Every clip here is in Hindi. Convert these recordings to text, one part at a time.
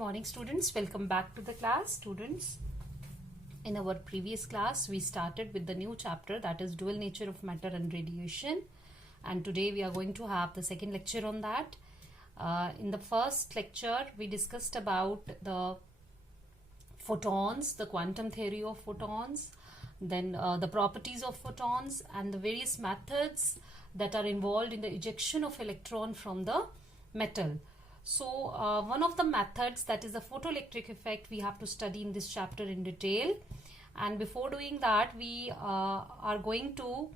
morning students, welcome back to the class. Students, in our previous class we started with the new chapter, that is dual nature of matter and radiation, and today we are going to have the second lecture on that. In the first lecture we discussed about the photons, the quantum theory of photons, then the properties of photons and the various methods that are involved in the ejection of electron from the metal. So one of the methods, that is the photoelectric effect, we have to study in this chapter in detail. And before doing that, we are going to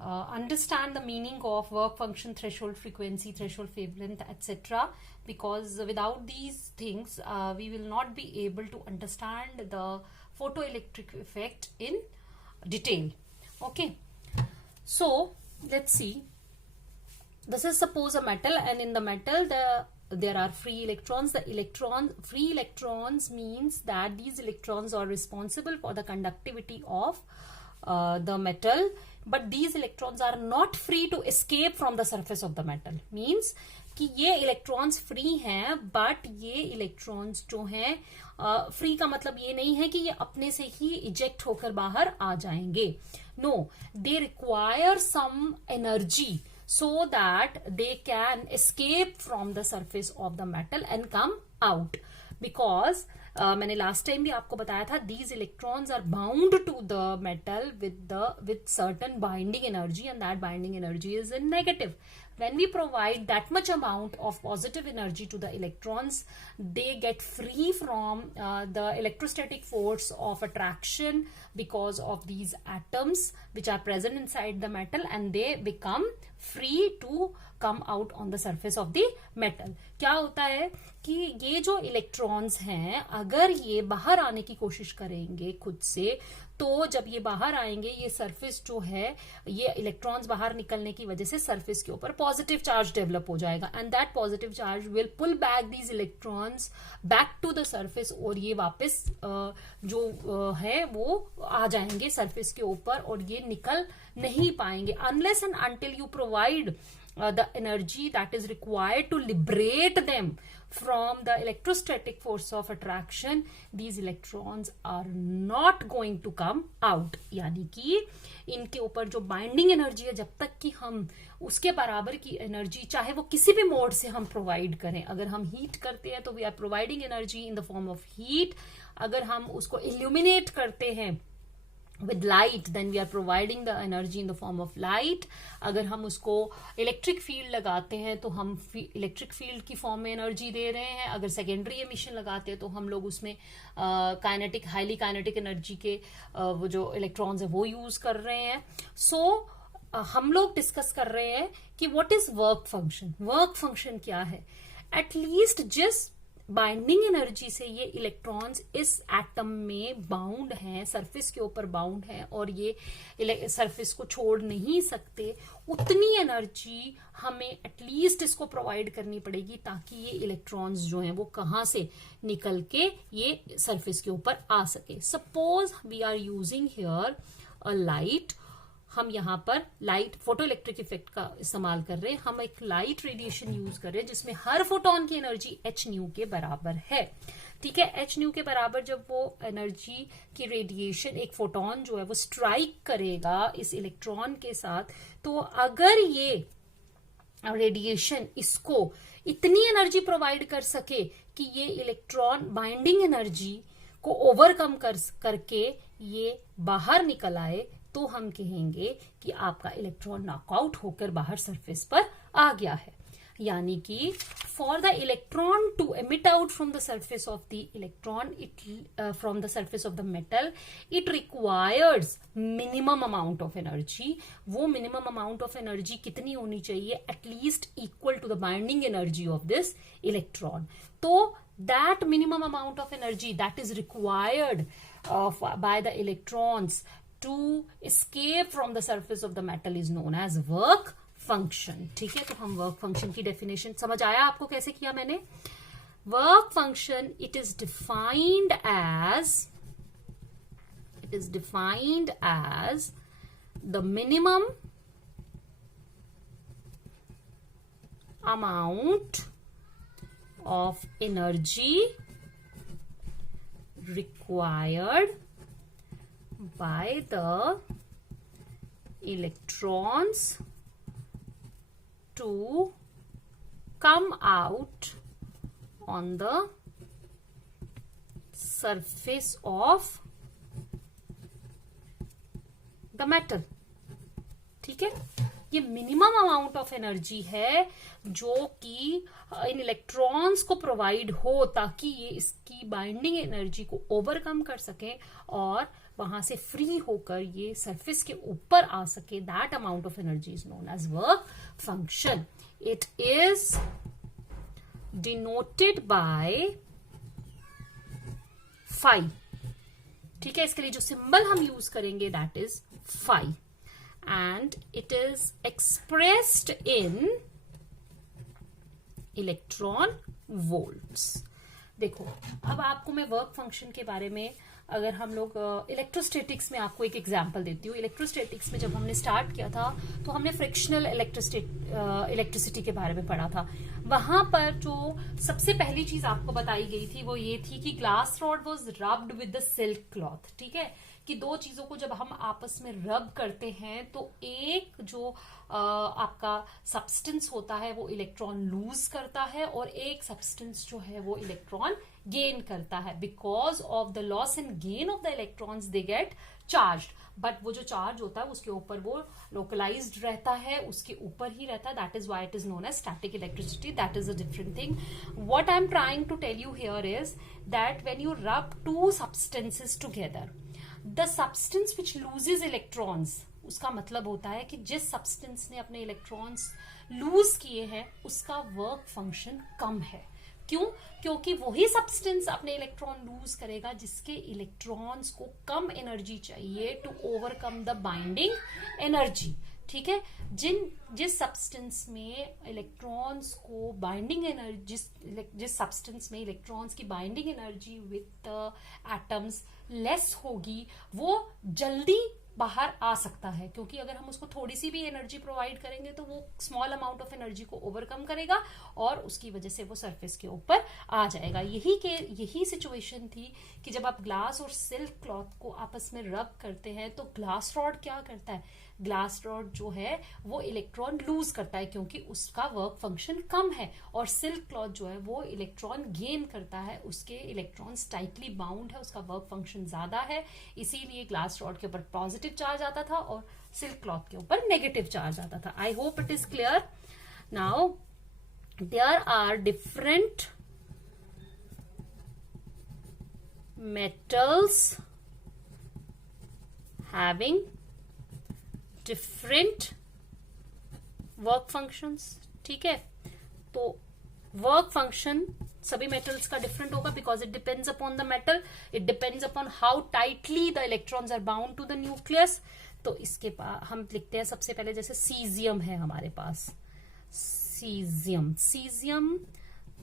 understand the meaning of work function, threshold frequency, threshold wavelength, etc. Because without these things, we will not be able to understand the photoelectric effect in detail. Okay, so let's see. This is suppose a metal, and in the metal there are free electrons. Free electrons means that these electrons are responsible for the conductivity of the metal, but these electrons are not free to escape from the surface of the metal. Means कि ये इलेक्ट्रॉन्स फ्री हैं, बट ये इलेक्ट्रॉन्स जो हैं फ्री का मतलब ये नहीं है कि ये अपने से ही इजेक्ट होकर बाहर आ जाएंगे. No, they require some energy so that they can escape from the surface of the metal and come out. Because मैंने last time भी आपको बताया था, these electrons are bound to the metal with certain binding energy, and that binding energy is in negative. When we provide that much amount of positive energy to the electrons, they get free from the electrostatic force of attraction because of these atoms which are present inside the metal, and they become free to come out on the surface of the metal. क्या होता है कि ये जो इलेक्ट्रॉन्स हैं, अगर ये बाहर आने की कोशिश करेंगे खुद से, तो जब ये बाहर आएंगे, ये सरफेस जो है, ये इलेक्ट्रॉन्स बाहर निकलने की वजह से सरफेस के ऊपर पॉजिटिव चार्ज डेवलप हो जाएगा, and that positive charge will pull back these electrons back to the surface, और ये वापस जो है वो आ जाएंगे सरफेस के ऊपर, और ये निकल नहीं पाएंगे unless and until you provide the energy that is required to liberate them from the electrostatic force of attraction. These electrons are not going to come out. यानी कि इनके ऊपर जो बाइंडिंग एनर्जी है, जब तक कि हम उसके बराबर की एनर्जी चाहे वो किसी भी मोड से हम प्रोवाइड करें, अगर हम हीट करते हैं तो we are providing energy in the form of heat, अगर हम उसको इल्यूमिनेट करते हैं with light, then we are providing the energy in the form of light. अगर हम उसको इलेक्ट्रिक फील्ड लगाते हैं तो हम इलेक्ट्रिक फील्ड की फॉर्म में एनर्जी दे रहे हैं. अगर सेकेंडरी एमिशन लगाते हैं तो हम लोग उसमें काइनेटिक, हाईली काइनेटिक एनर्जी के वो जो इलेक्ट्रॉन्स है वो यूज कर रहे हैं. सो हम लोग डिस्कस कर रहे हैं कि what is work function. Work function क्या है? एटलीस्ट जिस बाइंडिंग एनर्जी से ये इलेक्ट्रॉन्स इस एटम में बाउंड हैं, सरफेस के ऊपर बाउंड हैं, और ये सरफेस को छोड़ नहीं सकते, उतनी एनर्जी हमें एटलीस्ट इसको प्रोवाइड करनी पड़ेगी, ताकि ये इलेक्ट्रॉन्स जो हैं वो कहाँ से निकल के ये सरफेस के ऊपर आ सके. Suppose we are using here a light. हम यहाँ पर लाइट फोटो इलेक्ट्रिक इफेक्ट का इस्तेमाल कर रहे हैं. हम एक लाइट रेडिएशन यूज कर रहे हैं जिसमें हर फोटोन की एनर्जी h न्यू के बराबर है. ठीक है, h न्यू के बराबर जब वो एनर्जी की रेडिएशन, एक फोटोन जो है वो स्ट्राइक करेगा इस इलेक्ट्रॉन के साथ, तो अगर ये रेडिएशन इसको इतनी एनर्जी प्रोवाइड कर सके कि ये इलेक्ट्रॉन बाइंडिंग एनर्जी को ओवरकम करके ये बाहर निकल आए, तो हम कहेंगे कि आपका इलेक्ट्रॉन नॉकआउट होकर बाहर सरफेस पर आ गया है. यानी कि for the electron to emit out from the surface of the electron, from the surface of the metal, it requires minimum amount of energy. वो मिनिमम अमाउंट ऑफ एनर्जी कितनी होनी चाहिए? At least equal to the binding energy of this electron. तो that minimum amount of energy that is required by the electrons to escape from the surface of the metal is known as work function. ठीक है, तो हम work function की definition समझ आया आपको कैसे किया मैंने? Work function, it is defined as the minimum amount of energy required by the electrons to come out on the surface of the metal. ठीक है, ये मिनिमम अमाउंट ऑफ एनर्जी है जो कि इन इलेक्ट्रॉन्स को प्रोवाइड हो ताकि ये इसकी बाइंडिंग एनर्जी को ओवरकम कर सके और वहां से फ्री होकर ये सरफेस के ऊपर आ सके. That amount of energy is known as work function. It is denoted by phi. ठीक है, इसके लिए जो सिंबल हम यूज करेंगे that is phi and it is expressed in electron volts. देखो, अब आपको मैं वर्क फंक्शन के बारे में, अगर हम लोग इलेक्ट्रोस्टैटिक्स में आपको एक एग्जांपल देती हूँ. इलेक्ट्रोस्टैटिक्स में जब हमने स्टार्ट किया था तो हमने फ्रिक्शनल इलेक्ट्रिसिटी के बारे में पढ़ा था. वहां पर जो सबसे पहली चीज आपको बताई गई थी वो ये थी कि glass rod was rubbed with the silk cloth. ठीक है, कि दो चीजों को जब हम आपस में रब करते हैं तो एक जो आपका सब्सटेंस होता है वो इलेक्ट्रॉन लूज करता है और एक सब्सटेंस जो है वो इलेक्ट्रॉन गेन करता है. Because of the loss and gain of the electrons they get charged. But वो जो चार्ज होता है उसके ऊपर वो लोकलाइज्ड रहता है, उसके ऊपर ही रहता है. That is why it is known as static electricity. That is a different thing. What I am trying to tell you here is that when you rub two substances together, the substance which loses electrons, उसका मतलब होता है कि जिस सब्सटेंस ने अपने इलेक्ट्रॉन्स लूज किए हैं उसका वर्क फंक्शन कम है. क्यों? क्योंकि वही सब्सटेंस अपने इलेक्ट्रॉन लूज करेगा जिसके इलेक्ट्रॉन्स को कम एनर्जी चाहिए to overcome the binding energy. ठीक है, जिस सब्सटेंस में इलेक्ट्रॉन्स को बाइंडिंग एनर्जी, जिस सब्सटेंस में इलेक्ट्रॉन्स की binding energy with atoms less होगी वो जल्दी बाहर आ सकता है. क्योंकि अगर हम उसको थोड़ी सी भी एनर्जी प्रोवाइड करेंगे तो वो स्मॉल अमाउंट ऑफ एनर्जी को ओवरकम करेगा और उसकी वजह से वो सरफेस के ऊपर आ जाएगा. यही सिचुएशन थी कि जब आप ग्लास और सिल्क क्लॉथ को आपस में रब करते हैं तो ग्लास रॉड क्या करता है, ग्लास रॉड जो है वो इलेक्ट्रॉन लूज करता है क्योंकि उसका वर्क फंक्शन कम है, और सिल्क क्लॉथ जो है वो इलेक्ट्रॉन गेन करता है, उसके इलेक्ट्रॉन्स टाइटली बाउंड है, उसका वर्क फंक्शन ज्यादा है. इसीलिए ग्लास रॉड के ऊपर पॉजिटिव चार्ज आता था और सिल्क क्लॉथ के ऊपर नेगेटिव चार्ज आता था. I hope it is clear. Now there are different metals having different work functions. ठीक है, तो वर्क फंक्शन सभी मेटल्स का डिफरेंट होगा because it depends upon the metal, it depends upon how tightly the electrons are bound to the nucleus. तो इसके पास हम लिखते हैं सबसे पहले, जैसे सीजियम है हमारे पास. सीजियम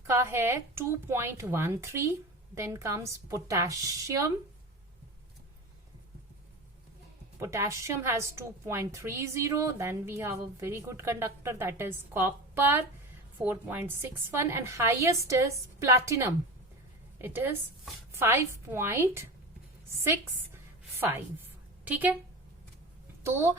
का है 2.13. Then comes potassium. Potassium has 2.30. Then we have a very good conductor that is copper, 4.61, and highest is platinum. It is 5.65. ठीक है, तो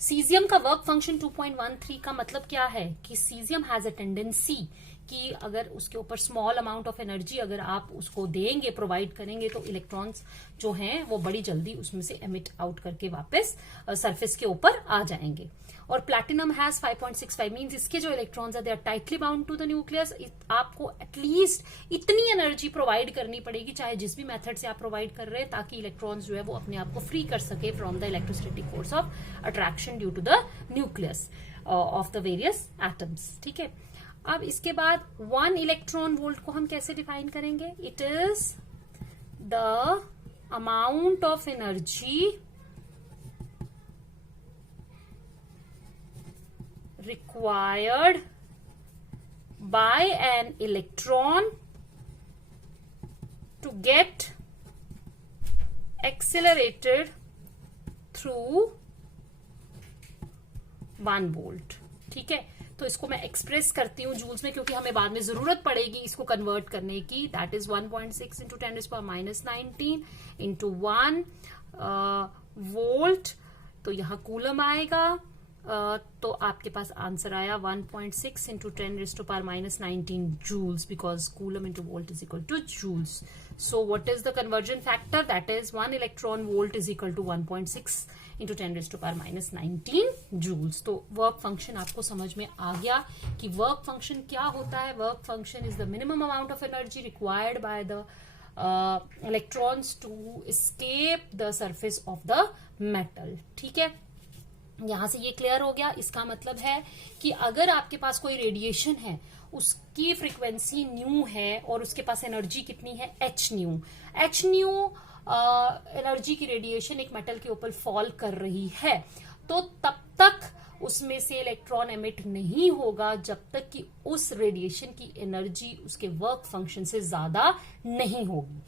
सीजियम का वर्क फंक्शन 2.13 का मतलब क्या है कि सीजियम हैज अ टेंडेंसी कि अगर उसके ऊपर स्मॉल अमाउंट ऑफ एनर्जी अगर आप उसको देंगे, प्रोवाइड करेंगे, तो इलेक्ट्रॉन्स जो हैं वो बड़ी जल्दी उसमें से एमिट आउट करके वापस सरफेस के ऊपर आ जाएंगे. और प्लैटिनम हैज 5.65 मींस इसके जो इलेक्ट्रॉन्स है they are tightly bound to the nucleus. आपको एटलीस्ट इतनी एनर्जी प्रोवाइड करनी पड़ेगी चाहे जिस भी मेथड से आप प्रोवाइड कर रहे हैं ताकि इलेक्ट्रॉन्स जो है वो अपने आप को फ्री कर सके from the electrostatic force of attraction due to the nucleus of the various atoms. ठीक है, अब इसके बाद 1 इलेक्ट्रॉन वोल्ट को हम कैसे डिफाइन करेंगे? It is the amount of energy required by an electron to get accelerated through 1 volt. ठीक है, तो इसको मैं एक्सप्रेस करती हूँ जूल्स में, क्योंकि हमें बाद में जरूरत पड़ेगी इसको कन्वर्ट करने की. That is 1.6 into 10⁻19 into 1 volt. तो यहाँ कूलम आएगा. तो आपके पास आंसर आया 1.6 into 10⁻19 joules, because coulomb into volt is equal to joules. So what is the conversion factor? That is 1 electron volt is equal to 1.6 into 10⁻19 joules. तो वर्क फंक्शन आपको समझ में आ गया कि वर्क फंक्शन क्या होता है. Work function is the minimum amount of energy required by the electrons to escape the surface of the metal. ठीक है, यहां से ये क्लियर हो गया. इसका मतलब है कि अगर आपके पास कोई रेडिएशन है, उसकी फ्रीक्वेंसी न्यू है और उसके पास एनर्जी कितनी है, H new. H new energy की रेडिएशन एक मेटल के ऊपर फॉल कर रही है, तो तब तक उसमें से इलेक्ट्रॉन एमिट नहीं होगा जब तक कि उस रेडिएशन की एनर्जी उसके वर्क फंक्शन से ज्यादा नहीं होगी.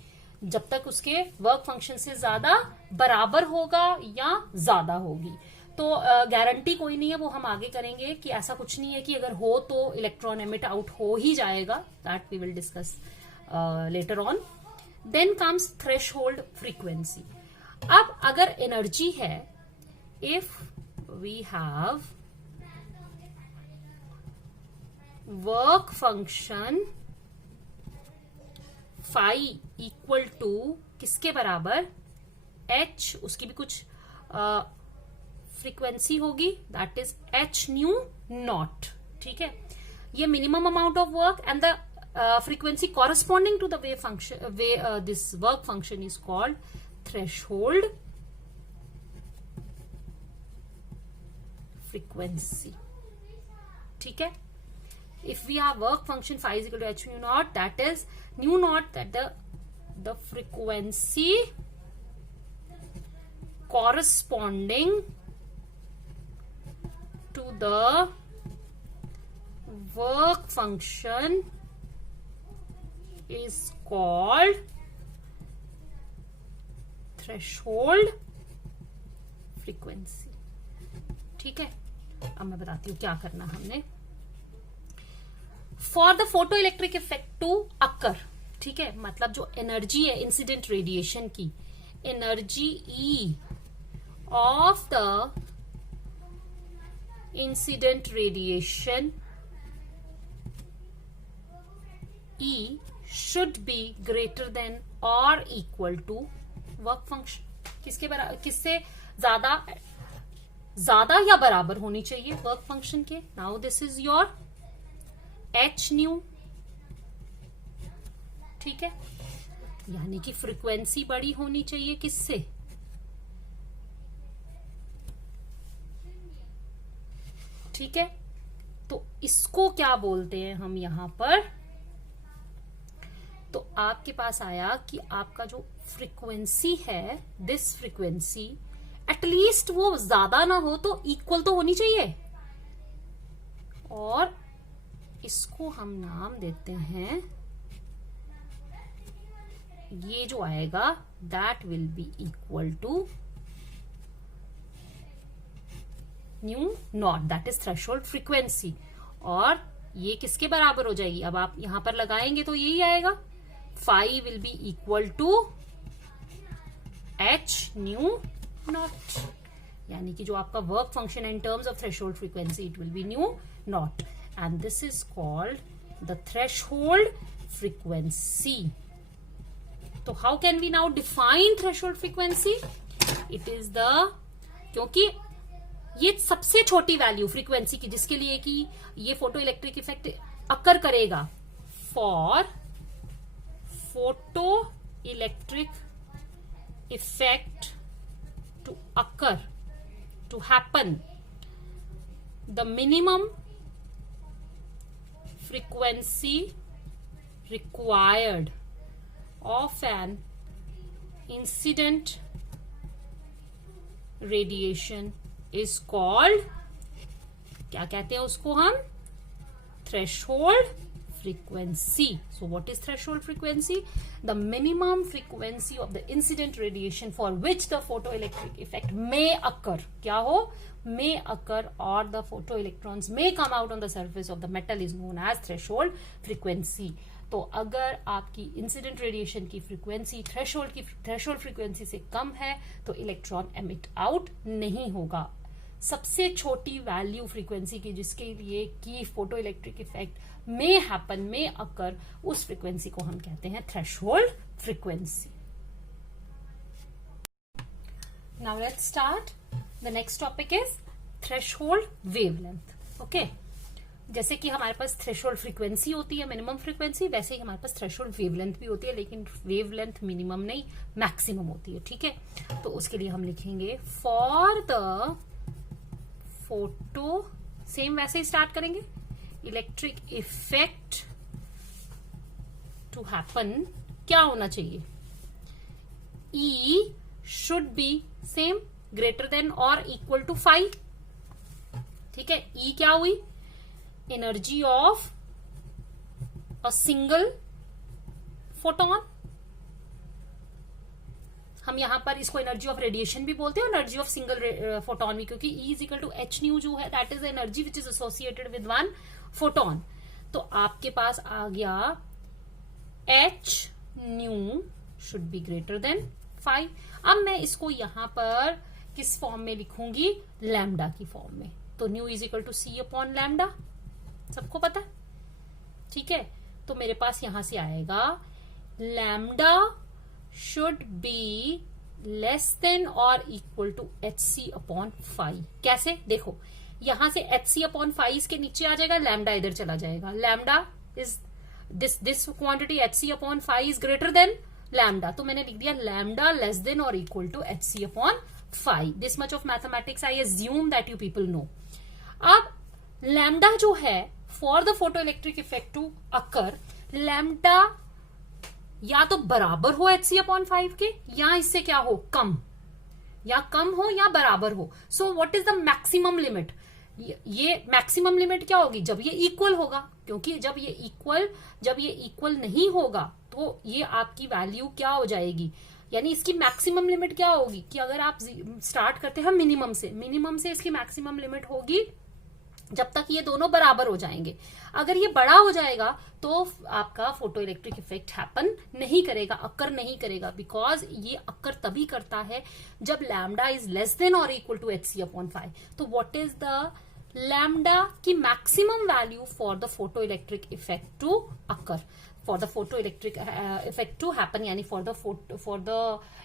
जब तक उसके वर्क फंक्शन से ज्यादा बराबर होगा या ज्यादा होगी. तो गारंटी कोई नहीं है, वो हम आगे करेंगे कि ऐसा कुछ नहीं है कि अगर हो तो इलेक्ट्रॉन एमिट आउट हो ही जाएगा. That we will discuss later on. Then comes threshold frequency. अब अगर एनर्जी है, if we have work function phi equal to किसके बराबर, एच, उसकी भी कुछ फ्रीक्वेंसी होगी, that is H nu naught. ठीक है, ये minimum amount of work and the frequency corresponding to the way function, this work function is called threshold frequency. ठीक है, if we have work function phi is equal to h nu naught, that is nu naught, that the frequency corresponding to the work function is called threshold frequency. ठीक है, अब मैं बताती हूं क्या करना हमने. For the photo electric effect to occur, ठीक है, मतलब जो एनर्जी है इंसिडेंट रेडिएशन की, energy E of the incident radiation E should be greater than और इक्वल टू वर्क फंक्शन. किसके बराबर, किससे ज्यादा या बराबर होनी चाहिए वर्क फंक्शन के. Now this is your H nu. ठीक है, यानी कि फ्रीक्वेंसी बड़ी होनी चाहिए किससे, ठीक है. तो इसको क्या बोलते हैं हम यहां पर, तो आपके पास आया कि आपका जो फ्रीक्वेंसी है, दिस फ्रीक्वेंसी एटलीस्ट वो ज्यादा ना हो तो इक्वल तो होनी चाहिए, और इसको हम नाम देते हैं, ये जो आएगा that will be equal to nu naught, that is threshold frequency. और ये किसके बराबर हो जाएगी, अब आप यहां पर लगाएंगे तो यही आएगा, phi will be equal to H nu naught. यानी कि जो आपका work function in terms of threshold frequency, it will be nu naught. And this is called the threshold frequency. So how can we now define threshold frequency? It is the, क्योंकि ये सबसे छोटी वैल्यू फ्रीक्वेंसी की जिसके लिए कि ये फोटो इलेक्ट्रिक इफेक्ट अकर करेगा, for photo electric effect to occur, to happen, the minimum frequency required of an incident radiation is called, क्या कहते हैं उसको हम, threshold frequency. So what is threshold frequency? The minimum frequency of the incident radiation for which the photoelectric effect may occur. क्या हो? May occur, or the photoelectrons may come out on the surface of the metal is known as threshold frequency. तो अगर आपकी इंसिडेंट रेडिएशन की फ्रीक्वेंसी थ्रेशोल्ड फ्रीक्वेंसी से कम है तो इलेक्ट्रॉन एमिट आउट नहीं होगा. सबसे छोटी वैल्यू फ्रीक्वेंसी की जिसके लिए की फोटो इलेक्ट्रिक इफेक्ट में हैपन में अकर, उस फ्रीक्वेंसी को हम कहते हैं threshold frequency. Now let's start. The next topic is threshold wavelength. Okay, जैसे कि हमारे पास थ्रेशोल्ड फ्रीक्वेंसी होती है मिनिमम फ्रीक्वेंसी, वैसे ही हमारे पास थ्रेशोल्ड वेवलेंथ भी होती है, लेकिन वेवलेंथ मिनिमम नहीं मैक्सिमम होती है. ठीक है, तो उसके लिए हम लिखेंगे फॉर द फोटो, सेम वैसे ही स्टार्ट करेंगे, इलेक्ट्रिक इफेक्ट टू हैपन क्या होना चाहिए? E should be same greater than और इक्वल टू 5. ठीक है, E क्या हुई? Energy of a single photon. हम यहां पर इसको एनर्जी ऑफ रेडिएशन भी बोलते हैं, एनर्जी ऑफ सिंगल फोटोन भी, क्योंकि E is equal to H nu जो है that is energy which is associated with one photon. तो आपके पास आ गया H nu should be greater than 5. अब मैं इसको यहां पर किस फॉर्म में लिखूंगी? लैम्डा की फॉर्म में. तो nu is equal to C upon lambda, सबको पता. ठीक है, तो मेरे पास यहां से आएगा lambda should be less than और equal to H C upon 5. कैसे? देखो, यहां से एच सी अपॉन 5 इसके नीचे आ जाएगा, लैम्डा इधर चला जाएगा. Lambda is this quantity H C upon 5 is greater than lambda, तो मैंने लिख दिया लैम्डा लेस देन और equal to H C upon 5. This much of mathematics I assume that you people know. अब लैम्डा जो है for the photo electric effect to occur, lambda या तो बराबर हो एच सी अपॉन 5 के, या इससे क्या हो? कम, या कम हो या बराबर हो. So what is the maximum limit? ये मैक्सिमम लिमिट क्या होगी? जब ये इक्वल होगा, क्योंकि जब ये इक्वल नहीं होगा तो ये आपकी वैल्यू क्या हो जाएगी? यानी इसकी मैक्सिमम लिमिट क्या होगी कि अगर आप स्टार्ट करते हैं मिनिमम से इसकी मैक्सिमम लिमिट होगी जब तक ये दोनों बराबर हो जाएंगे. अगर ये बड़ा हो जाएगा तो आपका फोटो इलेक्ट्रिक इफेक्ट हैपन नहीं करेगा, अकर नहीं करेगा, बिकॉज ये अकर तभी करता है जब लैम्डा इज लेस देन और equal to H C upon 5. तो व्हाट इज द लैम्डा की maximum value for the photo electric effect to occur, for the photoelectric effect to happen, yani for the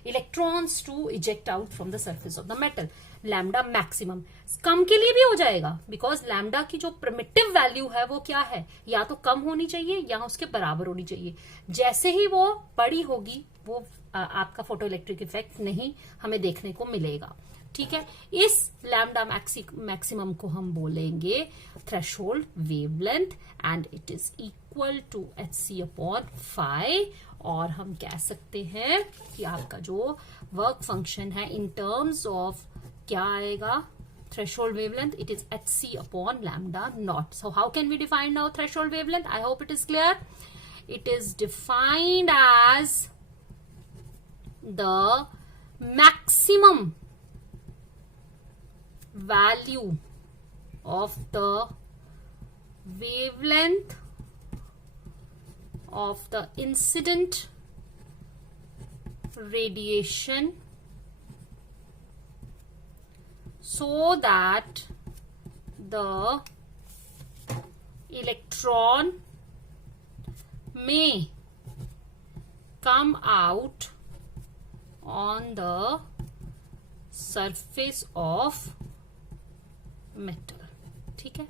electrons to eject out from the surface of the metal. Lambda maximum. कम के लिए भी हो जाएगा, बिकॉज लैम्डा की जो प्रिमिटिव वैल्यू है वो क्या है? या तो कम होनी चाहिए या उसके बराबर होनी चाहिए. जैसे ही वो बड़ी होगी वो आपका फोटो इलेक्ट्रिक इफेक्ट नहीं हमें देखने को मिलेगा. ठीक है, इस लैम्डा मैक्सिमम को हम बोलेंगे threshold wavelength and it is equal to H C upon 5. और हम कह सकते हैं कि आपका जो वर्क फंक्शन है इन टर्म्स ऑफ क्या आएगा? Threshold wavelength, it is H C upon lambda naught. So how can we define now threshold wavelength? I hope it is clear. It is defined as the maximum value of the wavelength of the incident radiation so that the electron may come out on the surface of metal. ठीक है,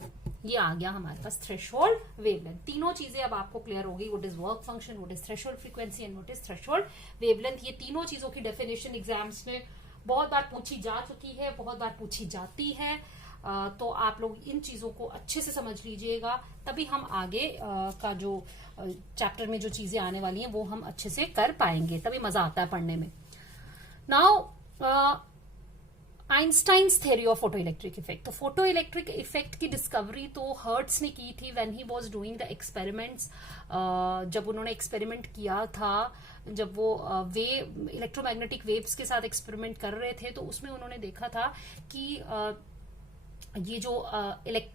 ये आ गया हमारे पास थ्रेशोल्ड वेवलेंथ. तीनों चीजें अब आपको क्लियर होगी. What is work function, what is threshold frequency and what is threshold wavelength. ये तीनों चीजों की डेफिनेशन एग्जाम्स में बहुत बार पूछी जा चुकी है, बहुत बार पूछी जाती है. तो आप लोग इन चीजों को अच्छे से समझ लीजिएगा, तभी हम आगे का जो चैप्टर में जो चीजें आने वाली हैं वो हम अच्छे से कर पाएंगे, तभी मजा आता है पढ़ने में. Now Einstein's theory of photo electric effect. तो फोटो इलेक्ट्रिक इफेक्ट की डिस्कवरी तो हर्ट्स ने की थी when he was doing the experiments. जब उन्होंने एक्सपेरिमेंट किया था, जब वो इलेक्ट्रोमैग्नेटिक वेव्स के साथ एक्सपेरिमेंट कर रहे थे, तो उसमें उन्होंने देखा था कि ये जो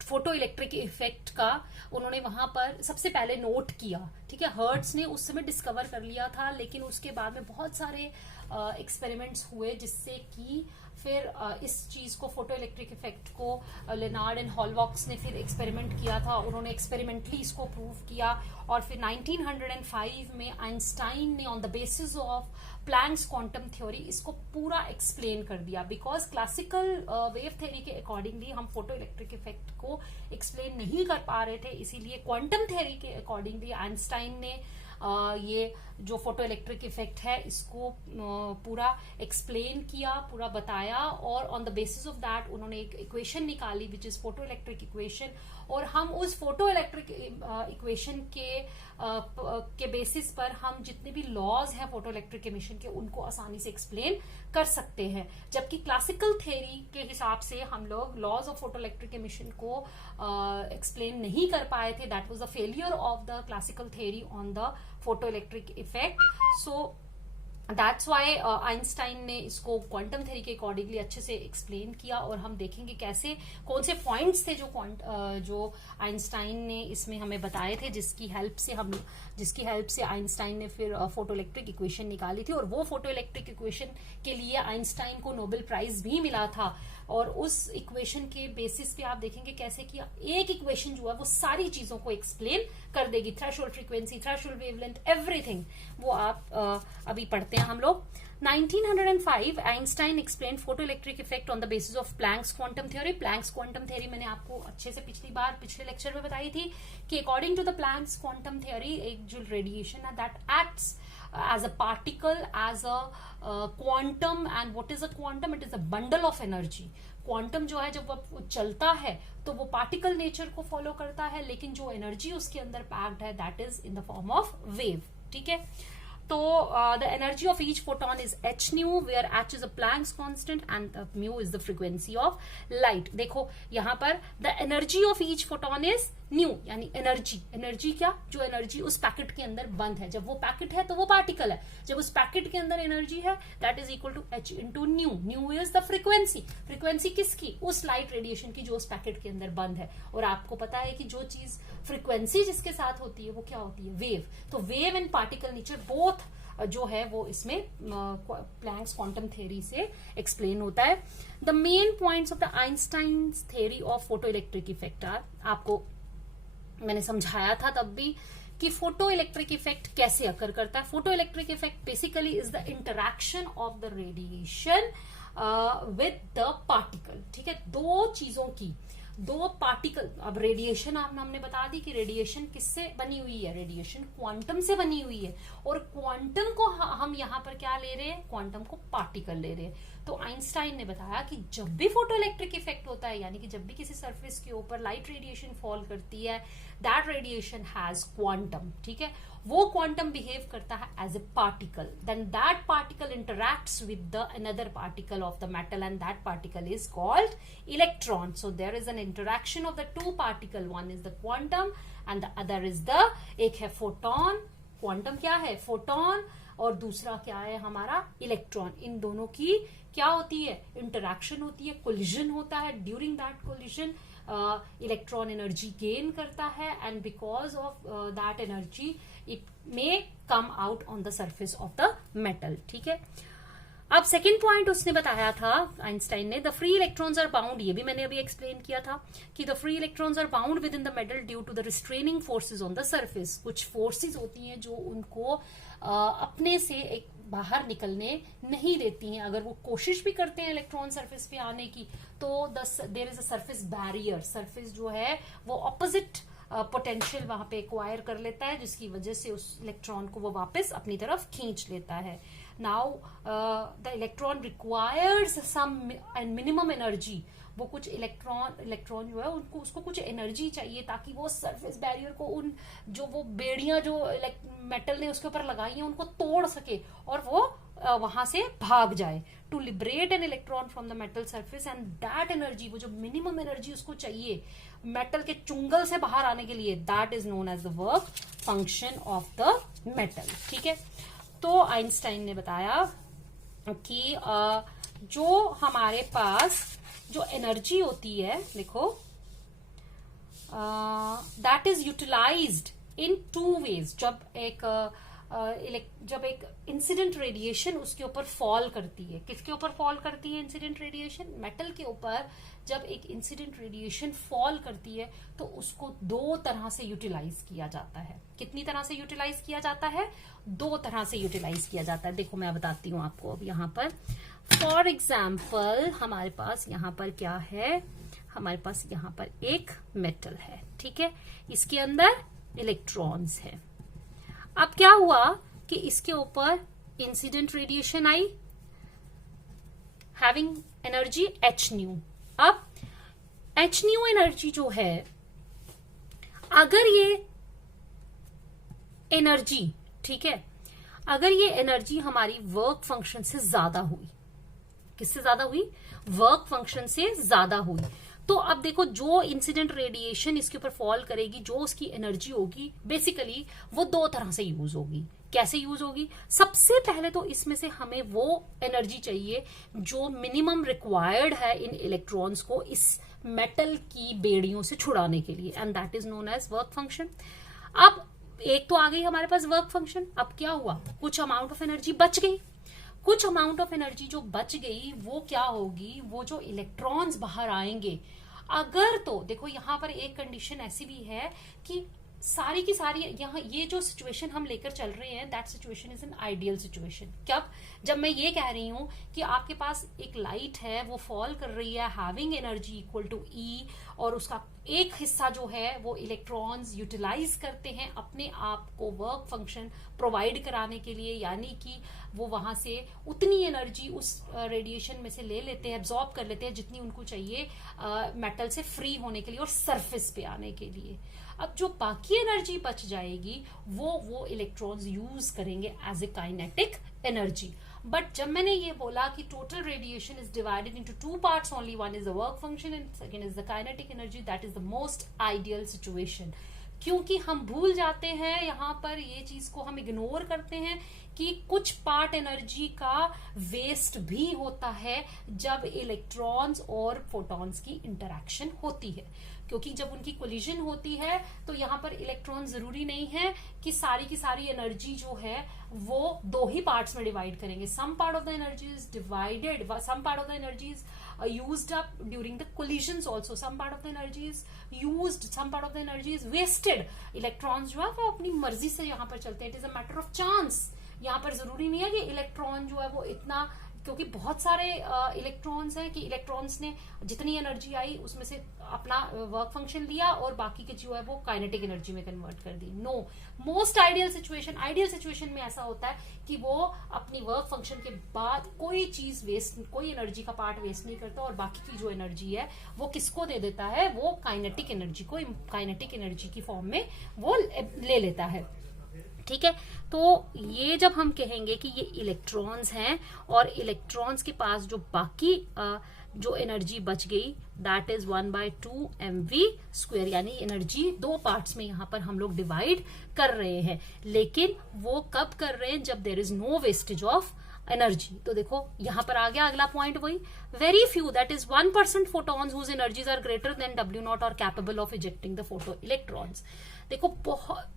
फोटो इलेक्ट्रिक इफेक्ट का उन्होंने वहां पर सबसे पहले नोट किया। ठीक है, हर्ट्स ने उस समय डिस्कवर कर लिया था, लेकिन उसके बाद में बहुत सारे एक्सपेरिमेंट्स हुए जिससे कि फिर इस चीज को, फोटो इलेक्ट्रिक इफेक्ट को लेनार्ड एंड हॉलवॉक्स ने फिर एक्सपेरिमेंट किया था। उन्होंने एक्सपेरिमेंटली इसको प्रूव किया और फिर 1905 में आइंस्टाइन ने on the basis of Planck's quantum theory इसको पूरा एक्सप्लेन कर दिया। बिकॉज क्लासिकल वेव थ्योरी के अकॉर्डिंगली हम फोटो इलेक्ट्रिक इफेक्ट को एक्सप्लेन नहीं कर पा रहे थे, इसीलिए क्वांटम थ्योरी के अकॉर्डिंगली आइंस्टाइन ने ये जो फोटो इलेक्ट्रिक इफेक्ट है इसको पूरा एक्सप्लेन किया, पूरा बताया, और on the basis of that उन्होंने एक इक्वेशन निकाली which is photo electric equation. और हम उस फोटो इलेक्ट्रिक इक्वेशन के बेसिस पर हम जितने भी लॉज हैं फोटो इलेक्ट्रिक एमिशन के उनको आसानी से एक्सप्लेन कर सकते हैं। जबकि क्लासिकल थ्योरी के हिसाब से हम लोग laws of photo electric emission को एक्सप्लेन नहीं कर पाए थे। That was the failure of the classical theory on the photo electric effect. So that's why Einstein ने इसको क्वांटम थ्योरी के अकॉर्डिंगली अच्छे से एक्सप्लेन किया। और हम देखेंगे कैसे, कौन से पॉइंट्स थे जो आइंस्टाइन ने इसमें हमें बताए थे, जिसकी हेल्प से आइंस्टाइन ने फिर फोटो इलेक्ट्रिक इक्वेशन निकाली थी। और वो फोटो इलेक्ट्रिक इक्वेशन के लिए आइंस्टाइन को नोबेल प्राइज भी मिला था। और उस इक्वेशन के बेसिस पे आप देखेंगे कैसे कि एक इक्वेशन जो है वो सारी चीजों को एक्सप्लेन कर देगी। Threshold frequency, threshold wavelength, everything, वो आप अभी पढ़ते हैं हम लोग। 1905 Einstein explain photo electric effect on the basis of Planck's quantum theory. Planck's quantum theory मैंने आपको अच्छे से पिछले लेक्चर में बताई थी कि according to the Planck's quantum theory एक जो रेडिएशन है that acts as a particle, as a quantum, and what is a quantum? It is a bundle of energy. Quantum जो है जब वो चलता है तो वो पार्टिकल नेचर को फॉलो करता है, लेकिन जो एनर्जी उसके अंदर पैक्ड है that is in the form of wave. ठीक है, तो the energy of each photon is h nu, where h is a Planck's constant and mu is the frequency of light. देखो यहाँ पर the energy of each photon is nu, यानी एनर्जी क्या, जो एनर्जी उस पैकेट के अंदर बंद है। जब वो पैकेट है तो वो पार्टिकल है, जब उस पैकेट के अंदर एनर्जी है that is equal to h into nu. Nu is the frequency किसकी, उस लाइट रेडिएशन की जो उस पैकेट के अंदर बंद है। और आपको पता है कि जो चीज फ्रीक्वेंसी जिसके साथ होती है वो क्या होती है, वेव। तो wave and particle nature both जो है वो इसमें प्लैंक्स क्वांटम थ्योरी से एक्सप्लेन होता है। The main points of the Einstein's theory of photo electric effect are, आपको मैंने समझाया था तब भी कि फोटो इलेक्ट्रिक इफेक्ट कैसे अकर करता है। Photo electric effect basically is the interaction of the radiation with the particle. ठीक है, दो चीजों की, दो पार्टिकल। अब रेडिएशन हमने बता दी कि रेडिएशन किससे बनी हुई है, रेडिएशन क्वांटम से बनी हुई है। और क्वांटम को हम यहाँ पर क्या ले रहे हैं, क्वांटम को पार्टिकल ले रहे हैं। तो आइंस्टाइन ने बताया कि जब भी फोटो इलेक्ट्रिक इफेक्ट होता है, यानी कि जब भी किसी सरफेस के ऊपर लाइट रेडिएशन फॉल करती है, दैट रेडिएशन हैज क्वांटम। ठीक है, वो क्वांटम बिहेव करता है as a particle, then that particle interacts with the another particle of the metal and that particle is called electron. So there is an interaction of the two particle, one is the quantum and the other is the, एक है फोटोन, क्वांटम क्या है फोटोन, और दूसरा क्या है हमारा इलेक्ट्रॉन। इन दोनों की क्या होती है, इंटरैक्शन होती है, कोलिजन होता है। During that collision electron energy gain करता है and because of that energy it may come out on the surface of the metal. ठीक है, अब सेकेंड पॉइंट उसने बताया था आइंस्टाइन ने, the free electrons are bound. ये भी मैंने अभी एक्सप्लेन किया था कि the free electrons are bound with in the metal due to the restraining forces on the surface. कुछ फोर्सेज होती हैं जो उनको अपने से एक बाहर निकलने नहीं देती हैं। अगर वो कोशिश भी करते हैं इलेक्ट्रॉन सरफेस पे आने की, तो there is a surface barrier. Surface जो है वो ऑपोजिट पोटेंशियल वहां पे एक्वायर कर लेता है, जिसकी वजह से उस इलेक्ट्रॉन को वो वापस अपनी तरफ खींच लेता है। Now the electron requires some minimum energy. वो कुछ इलेक्ट्रॉन जो है उसको कुछ एनर्जी चाहिए ताकि वो सरफेस बैरियर को, उन जो वो बेड़ियां जो मेटल ने उसके ऊपर लगाई हैं उनको तोड़ सके और वो वहां से भाग जाए, to liberate an electron from the metal surface, and that energy, वो जो मिनिमम एनर्जी उसको चाहिए मेटल के चुंगल से बाहर आने के लिए, that is known as the work function of the metal. ठीक है, तो आइंस्टाइन ने बताया कि जो हमारे पास जो एनर्जी होती है, देखो, that is utilized in two ways. जब एक इंसिडेंट रेडिएशन उसके ऊपर फॉल करती है, किसके ऊपर फॉल करती है इंसिडेंट रेडिएशन? मेटल के ऊपर जब एक इंसिडेंट रेडिएशन फॉल करती है तो उसको दो तरह से यूटिलाइज किया जाता है। कितनी तरह से यूटिलाइज किया जाता है? दो तरह से यूटिलाइज किया जाता है। देखो मैं बताती हूँ आपको अब यहाँ पर। फॉर एग्जाम्पल हमारे पास यहाँ पर क्या है, हमारे पास यहाँ पर एक मेटल है, ठीक है, इसके अंदर इलेक्ट्रॉन्स है। अब क्या हुआ कि इसके ऊपर incident radiation I having energy h nu। अब h nu एनर्जी जो है, अगर ये एनर्जी, ठीक है, अगर ये एनर्जी हमारी वर्क फंक्शन से ज्यादा हुई, किससे ज्यादा हुई? वर्क फंक्शन से ज्यादा हुई, तो अब देखो जो इंसिडेंट रेडिएशन इसके ऊपर फॉल करेगी, जो उसकी एनर्जी होगी, बेसिकली वो दो तरह से यूज होगी। कैसे यूज होगी? सबसे पहले तो इसमें से हमें वो एनर्जी चाहिए जो मिनिमम रिक्वायर्ड है इन इलेक्ट्रॉन्स को इस मेटल की बेड़ियों से छुड़ाने के लिए, and that is known as work function. अब एक तो आ गई हमारे पास वर्क फंक्शन। अब क्या हुआ? कुछ अमाउंट ऑफ एनर्जी बच गई। कुछ अमाउंट ऑफ एनर्जी जो बच गई वो क्या होगी? वो जो इलेक्ट्रॉन्स बाहर आएंगे, अगर तो देखो यहां पर एक कंडीशन ऐसी भी है कि सारी की सारी, यहाँ ये जो सिचुएशन हम लेकर चल रहे हैं, that situation is an ideal situation. कब? जब मैं ये कह रही हूं कि आपके पास एक लाइट है, वो फॉल कर रही है having energy equal to E, और उसका एक हिस्सा जो है वो इलेक्ट्रॉन्स यूटिलाइज करते हैं अपने आप को वर्क फंक्शन प्रोवाइड कराने के लिए, यानी कि वो वहां से उतनी एनर्जी उस रेडिएशन में से ले लेते हैं, एब्जॉर्ब कर लेते हैं जितनी उनको चाहिए मेटल से फ्री होने के लिए और सरफेस पे आने के लिए। अब जो बाकी एनर्जी बच जाएगी वो इलेक्ट्रॉन्स यूज करेंगे as a kinetic energy. But जब मैंने ये बोला कि total radiation is divided into two parts only, one is the work function and second is the kinetic energy, that is the most ideal situation. क्योंकि हम भूल जाते हैं यहाँ पर, ये चीज को हम इग्नोर करते हैं कि कुछ पार्ट एनर्जी का वेस्ट भी होता है जब इलेक्ट्रॉन्स और फोटॉन्स की इंटरेक्शन होती है, क्योंकि जब उनकी कोलिजन होती है तो यहाँ पर इलेक्ट्रॉन जरूरी नहीं है कि सारी की सारी एनर्जी जो है वो दो ही पार्ट्स में डिवाइड करेंगे। Some part of the energy is divided, some part of the energy is used up during the collisions also, some part of the energy is used, some part of the energy is wasted। Electrons जो है वो अपनी मर्जी से यहाँ पर चलते हैं, it is a matter of chance. यहाँ पर जरूरी नहीं है कि इलेक्ट्रॉन जो है वो इतना, क्योंकि बहुत सारे इलेक्ट्रॉन्स हैं कि इलेक्ट्रॉन्स ने जितनी एनर्जी आई उसमें से अपना वर्क फंक्शन लिया और बाकी के जो है वो काइनेटिक एनर्जी में कन्वर्ट कर दी। नो, मोस्ट आइडियल सिचुएशन में ऐसा होता है कि वो अपनी वर्क फंक्शन के बाद कोई चीज वेस्ट, कोई एनर्जी का पार्ट वेस्ट नहीं करता और बाकी की जो एनर्जी है वो किसको दे देता है? वो काइनेटिक एनर्जी को काइनेटिक एनर्जी की फॉर्म में वो ले लेता है। ठीक है, तो ये जब हम कहेंगे कि ये इलेक्ट्रॉन्स हैं और इलेक्ट्रॉन्स के पास जो बाकी जो एनर्जी बच गई, दैट इज 1/2 mv², यानी एनर्जी दो पार्ट्स में यहाँ पर हम लोग डिवाइड कर रहे हैं, लेकिन वो कब कर रहे हैं? जब there is no wastage of energy. तो देखो यहाँ पर आ गया अगला पॉइंट वही, very few, that is 1% photons whose energies are greater than W0 और capable of ejecting the photo electrons. देखो बहुत,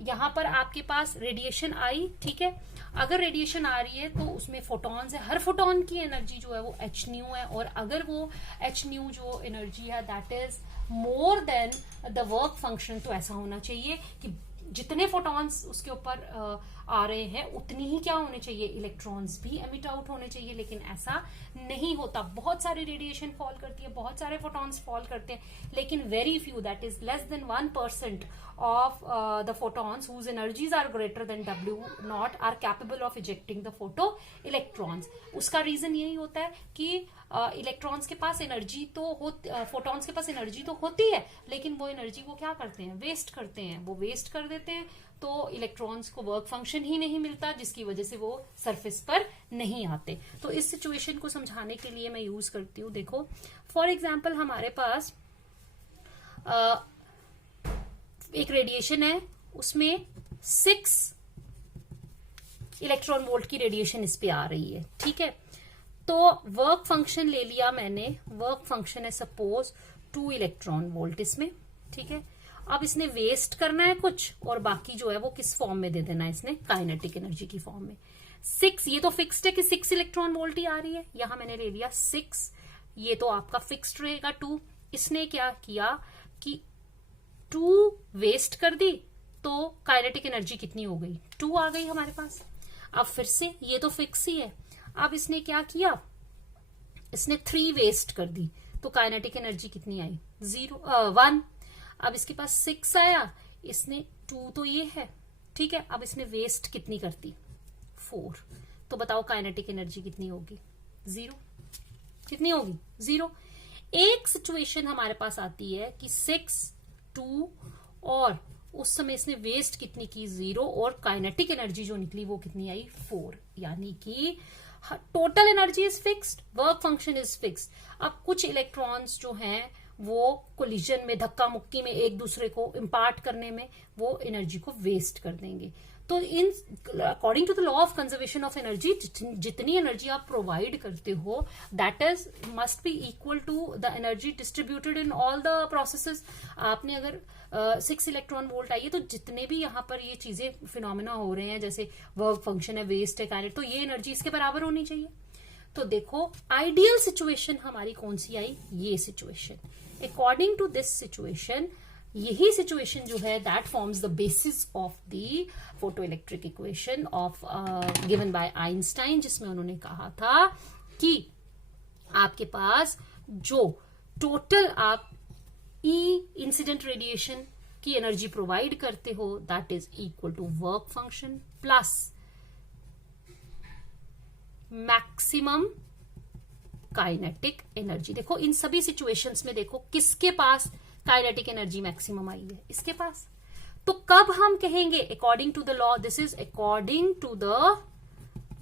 यहाँ पर आपके पास रेडिएशन आई, ठीक है, अगर रेडिएशन आ रही है तो उसमें फोटॉन्स है, हर फोटॉन की एनर्जी जो है वो h nu है, और अगर वो h nu जो एनर्जी है that is more than the work function, तो ऐसा होना चाहिए कि जितने फोटॉन्स उसके ऊपर आ रहे हैं उतनी ही क्या होने चाहिए? इलेक्ट्रॉन्स भी एमिट आउट होने चाहिए, लेकिन ऐसा नहीं होता। बहुत सारी रेडिएशन फॉल करती है, बहुत सारे फोटॉन्स फॉल करते हैं, लेकिन very few, that is less then 1% of the photons whose energies are greater than W0 are capable of ejecting the photo electrons। उसका रीजन यही होता है कि इलेक्ट्रॉन्स के पास एनर्जी तो फोटॉन्स के पास एनर्जी तो होती है, लेकिन वो एनर्जी को क्या करते हैं, वेस्ट करते हैं, वो वेस्ट कर देते हैं, तो इलेक्ट्रॉन्स को वर्क फंक्शन ही नहीं मिलता, जिसकी वजह से वो सरफेस पर नहीं आते। तो इस सिचुएशन को समझाने के लिए मैं यूज करती हूँ, देखो फॉर एग्जाम्पल हमारे पास एक रेडिएशन है, उसमें 6 इलेक्ट्रॉन वोल्ट की रेडिएशन इस पे आ रही है, ठीक है। तो वर्क फंक्शन ले लिया मैंने, वर्क फंक्शन है सपोज 2 इलेक्ट्रॉन वोल्ट इसमें, ठीक है। अब इसने वेस्ट करना है कुछ, और बाकी जो है वो किस फॉर्म में दे देना है इसने, काइनेटिक एनर्जी की फॉर्म में। 6, ये तो फिक्स्ड है कि 6 इलेक्ट्रॉन वोल्ट ही आ रही है, यहां मैंने ले लिया 6, ये तो आपका फिक्स्ड रहेगा 2। इसने क्या किया कि 2 वेस्ट कर दी, तो काइनेटिक एनर्जी कितनी हो गई, 2 आ गई हमारे पास। अब फिर से ये तो फिक्स ही है, अब इसने क्या किया, इसने 3 वेस्ट कर दी, तो काइनेटिक एनर्जी कितनी आई, 1। अब इसके पास 6 आया, इसने 2 तो ये है, ठीक है। अब इसने वेस्ट कितनी करती, 4, तो बताओ काइनेटिक एनर्जी कितनी होगी, 0। कितनी होगी, 0। एक सिचुएशन हमारे पास आती है कि 6, 2 और उस समय इसने वेस्ट कितनी की, 0, और काइनेटिक एनर्जी जो निकली वो कितनी आई, 4। यानी कि total energy is fixed, work function is fixed. अब कुछ इलेक्ट्रॉन्स जो हैं वो कोलिजन में, धक्का मुक्की में एक दूसरे को इम्पार्ट करने में वो एनर्जी को वेस्ट कर देंगे। तो in according to the law of conservation of energy, जितनी एनर्जी आप प्रोवाइड करते हो that is must be equal to the energy distributed in all the processes. आपने अगर 6 इलेक्ट्रॉन वोल्ट आई है, तो जितने भी यहाँ पर ये चीजें फिनोमेना हो रहे हैं, जैसे वर्क फंक्शन है, वेस्ट है, काइनेटिक, तो ये एनर्जी इसके बराबर होनी चाहिए। तो देखो आइडियल सिचुएशन हमारी कौन सी आई, ये situation. According to this situation, यही सिचुएशन जो है that forms the basis of the photoelectric equation of given by Einstein, जिसमें उन्होंने कहा था कि आपके पास जो टोटल आप इंसिडेंट रेडिएशन की एनर्जी प्रोवाइड करते हो that is equal to work function plus maximum kinetic energy. देखो इन सभी सिचुएशंस में देखो किसके पास काइनेटिक एनर्जी मैक्सिमम आई है, इसके पास। तो कब हम कहेंगे according to the law, this is according to the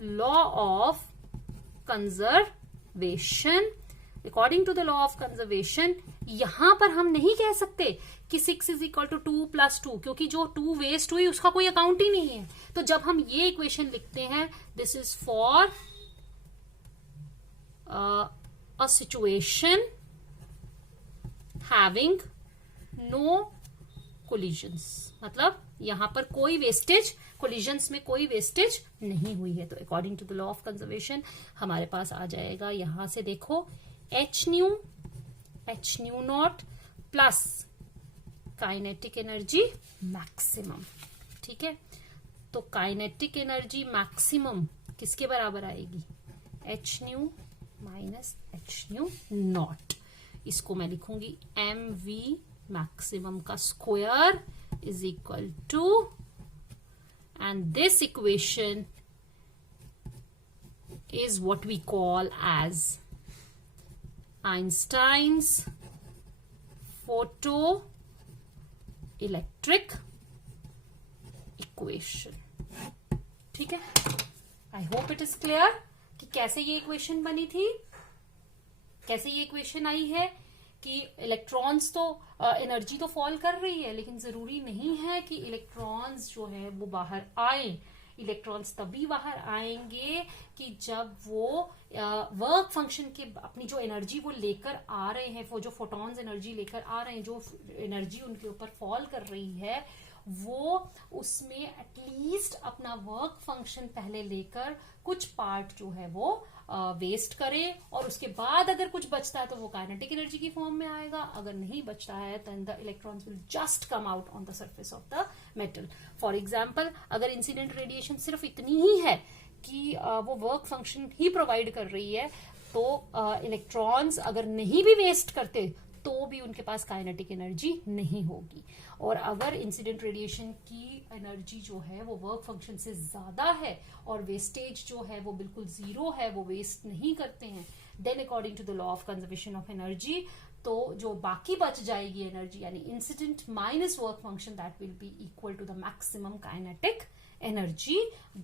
law of conservation, according to the law of conservation, यहां पर हम नहीं कह सकते कि 6 इज इक्वल टू 2 प्लस 2, क्योंकि जो 2 वेस्ट हुई उसका कोई अकाउंट ही नहीं है। तो जब हम ये इक्वेशन लिखते हैं, this is for a situation having no collisions, मतलब यहां पर कोई वेस्टेज, कोलिजन्स में कोई वेस्टेज नहीं हुई है। तो according to the law of conservation हमारे पास आ जाएगा, यहां से देखो h nu not plus kinetic energy maximum, ठीक है। तो काइनेटिक एनर्जी मैक्सिमम किसके बराबर आएगी, h nu minus h nu not. इसको मैं लिखूंगी mv मैक्सिमम का square is equal to, and this equation is what we call as Einstein's photo electric equation, ठीक है। I hope it is clear कि कैसे ये इक्वेशन बनी थी, कैसे ये इक्वेशन आई है कि इलेक्ट्रॉन्स तो एनर्जी तो फॉल कर रही है, लेकिन जरूरी नहीं है कि इलेक्ट्रॉन्स जो है वो बाहर आए। इलेक्ट्रॉन्स तभी बाहर आएंगे कि जब वो वर्क फंक्शन के अपनी जो एनर्जी वो लेकर आ रहे हैं, वो जो फोटॉन्स एनर्जी लेकर आ रहे हैं, जो एनर्जी उनके ऊपर फॉल कर रही है, वो उसमें एटलीस्ट अपना वर्क फंक्शन पहले लेकर कुछ पार्ट जो है वो वेस्ट करे, और उसके बाद अगर कुछ बचता है तो वो काइनेटिक एनर्जी की फॉर्म में आएगा। अगर नहीं बचता है then the electrons will just come out on the surface of the metal. For example, अगर इंसिडेंट रेडिएशन सिर्फ इतनी ही है कि वो वर्क फंक्शन ही प्रोवाइड कर रही है, तो इलेक्ट्रॉन्स अगर नहीं भी वेस्ट करते तो भी उनके पास काइनेटिक एनर्जी नहीं होगी। और अगर इंसिडेंट रेडिएशन की एनर्जी जो है वो वर्क फंक्शन से ज्यादा है और वेस्टेज जो है वो बिल्कुल जीरो है, वो वेस्ट नहीं करते हैं, then according to the law of conservation of energy, तो जो बाकी बच जाएगी एनर्जी यानी incident minus work function, that will be equal to the maximum kinetic energy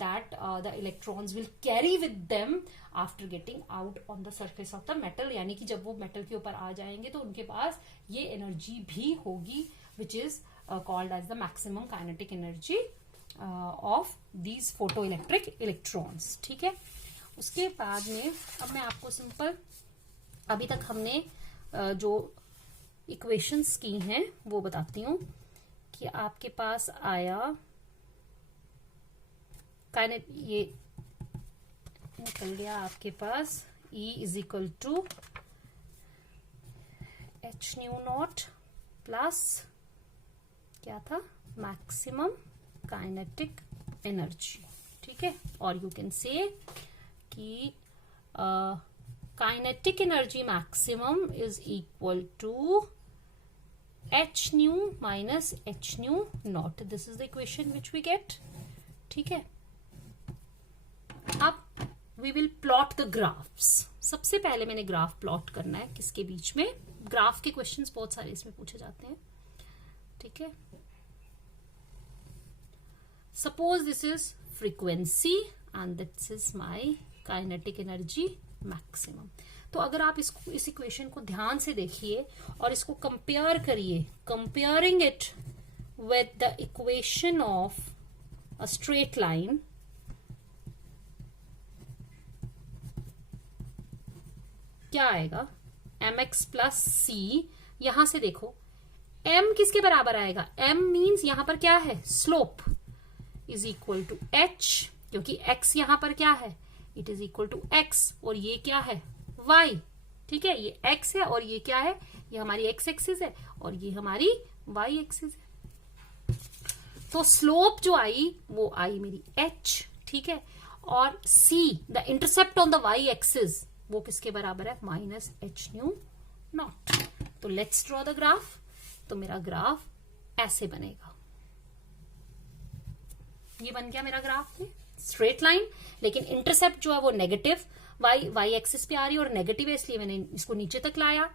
that the electrons will carry with them after getting out on the surface of the metal, यानी कि जब वो मेटल के ऊपर आ जाएंगे तो उनके पास ये एनर्जी भी होगी which is called as the maximum kinetic energy of these photoelectric electrons. ठीक है, उसके बाद में अब मैं आपको सिंपल, अभी तक हमने जो इक्वेशंस की हैं वो बताती हूँ कि आपके पास आया ये निकल गया आपके पास E is equal to H nu not plus क्या था, मैक्सिमम काइनेटिक एनर्जी. ठीक है, और यू कैन से कि kinetic energy maximum is equal to H nu minus h nu not. This is the equation which we get. ठीक है, अब we will plot the graphs. सबसे पहले मैंने ग्राफ प्लॉट करना है किसके बीच में. ग्राफ के क्वेश्चंस बहुत सारे इसमें पूछे जाते हैं. ठीक है, suppose this is frequency and this is my kinetic energy maximum. तो अगर आप इस इक्वेशन को ध्यान से देखिए और इसको कंपेयर करिए, comparing it with the equation of a straight line, क्या आएगा, mx प्लस सी. यहां से देखो m किसके बराबर आएगा, m मीन्स यहां पर क्या है, slope is equal to h, क्योंकि x यहां पर क्या है, it is equal to x, और ये क्या है, y. ठीक है, ये x है और ये क्या है, ये हमारी x एक्सिस है और ये हमारी y एक्सिस है. तो स्लोप जो आई वो आई मेरी h. ठीक है, और c the intercept on the y axis वो किसके बराबर है, माइनस एच न्यू नॉट. तो लेट्स ड्रॉ द ग्राफ. तो मेरा ग्राफ ऐसे बनेगा. ये बन गया मेरा ग्राफ में स्ट्रेट लाइन, लेकिन इंटरसेप्ट जो है वो नेगेटिव वाई एक्सिस पे आ रही है और नेगेटिव है, इसलिए मैंने इसको नीचे तक लाया.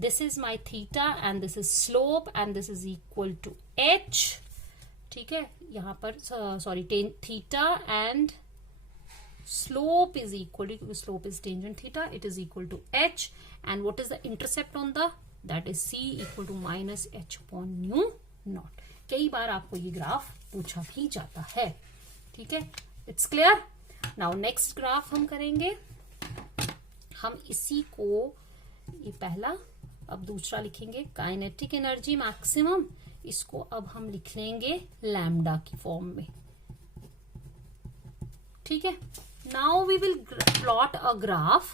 This is my theta and this is slope and this is equal to h. ठीक है, यहां पर sorry theta and slope is equal to, slope is tangent theta, it is equal to h, and what is the intercept on the, that is c equal to minus h upon nu naught. कई बार आपको ये ग्राफ पूछा भी जाता है. ठीक है, it's clear. Now next graph हम करेंगे, हम इसी को, ये पहला, अब दूसरा लिखेंगे काइनेटिक एनर्जी मैक्सिमम. इसको अब हम लिख लेंगे लैम्डा की फॉर्म में. ठीक है, now we will plot a graph.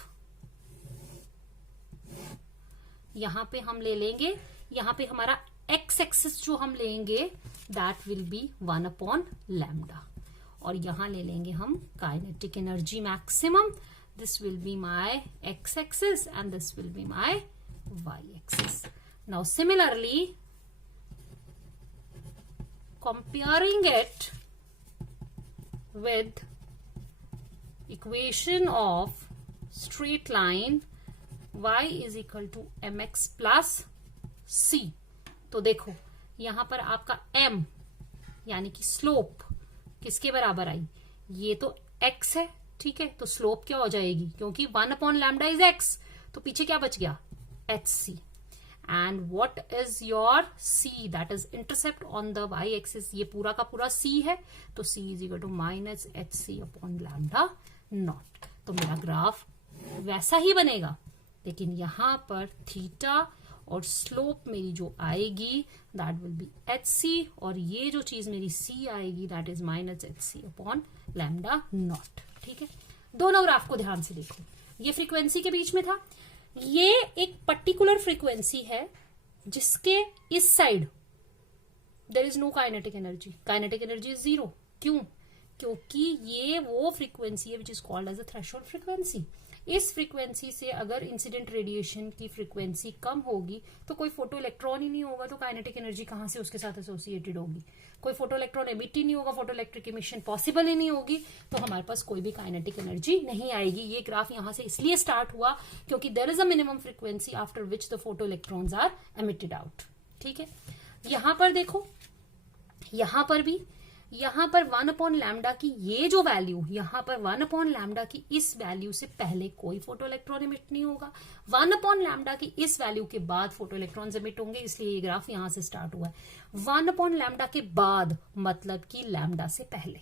यहां पे हम ले लेंगे, यहां पे हमारा x एक्सिस जो हम लेंगे that will be 1 upon lambda, और यहां ले लेंगे हम kinetic energy maximum. this will be my x axis and this will be my y axis. Now similarly, comparing it with equation of straight line y is equal to mx plus c. तो देखो यहां पर आपका m यानी कि स्लोप किसके बराबर आई, ये तो x है. ठीक है, तो स्लोप क्या हो जाएगी, क्योंकि 1 अपॉन लैम्डा इज x, तो पीछे क्या बच गया, hc. And what is your c, that is intercept on the y axis. ये पूरा का पूरा c है, तो c is equal to minus h C upon lambda not. तो मेरा ग्राफ वैसा ही बनेगा, लेकिन यहां पर थीटा और स्लोप मेरी जो आएगी that will be h c, और ये जो चीज मेरी c आएगी that is minus h C upon lambda not. ठीक है, दोनों ग्राफ को ध्यान से देखो. ये फ्रीक्वेंसी के बीच में था, ये एक पर्टिकुलर फ्रीक्वेंसी है जिसके इस side there is no kinetic energy. Kinetic energy is 0. क्यों, क्योंकि ये वो फ्रीक्वेंसी है which is called as a threshold frequency. इस फ्रीक्वेंसी से अगर इंसिडेंट रेडिएशन की फ्रीक्वेंसी कम होगी तो कोई फोटो इलेक्ट्रॉन ही नहीं होगा, तो काइनेटिक एनर्जी कहां से उसके साथ एसोसिएटेड होगी? कोई फोटो इलेक्ट्रॉन एमिट ही नहीं होगा, फोटो इलेक्ट्रिक एमिशन पॉसिबल ही नहीं होगी, तो हमारे पास कोई भी काइनेटिक एनर्जी नहीं आएगी। ये ग्राफ यहां से इसलिए स्टार्ट हुआ क्योंकि there is a minimum frequency after which the photo electrons are emitted out. ठीक है, यहां पर देखो, यहां पर भी, यहां पर 1 लैम्डा की ये जो वैल्यू, यहां पर 1 लैम्डा की इस वैल्यू से पहले कोई फोटो इलेक्ट्रॉन एमिट नहीं होगा, 1 लैम्डा की इस वैल्यू के बाद फोटो इलेक्ट्रॉन्स एमिट होंगे, इसलिए ये ग्राफ यहां से स्टार्ट हुआ है। 1 लैम्डा के बाद मतलब कि लैम्डा से पहले,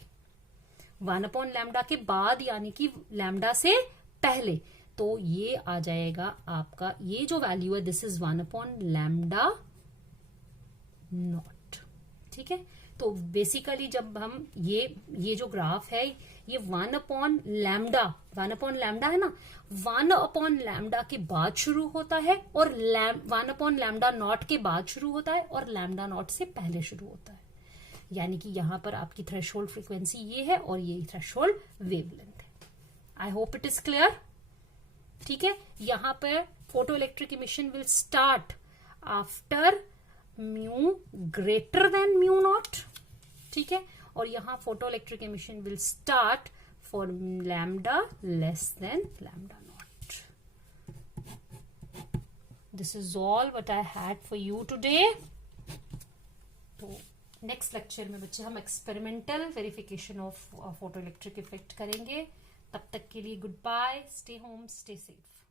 1 लैम्डा के बाद यानी कि लैम्डा से पहले, तो ये आ जाएगा आपका, ये जो वैल्यू है दिस इज 1 लैम्डा नॉट। ठीक है, तो बेसिकली जब हम ये जो ग्राफ है ये 1 लैम्डा, 1 लैम्डा है ना, 1 लैम्डा के बाद शुरू होता है और 1 लैम्डा नॉट के बाद शुरू होता है और लैम्डा नॉट से पहले शुरू होता है। यानी कि यहां पर आपकी थ्रेशोल्ड फ्रीक्वेंसी ये है और ये थ्रेशोल्ड वेवलेंथ है। I hope it is clear. ठीक है, यहां पर photo electric emission will start after mu greater than mu not. ठीक है, और यहां photo electric emission will start for lambda less than lambda not. This is all what I had for you today. तो नेक्स्ट लेक्चर में बच्चे हम experimental verification of photo electric effect करेंगे। तब तक के लिए good bye, stay home, stay safe.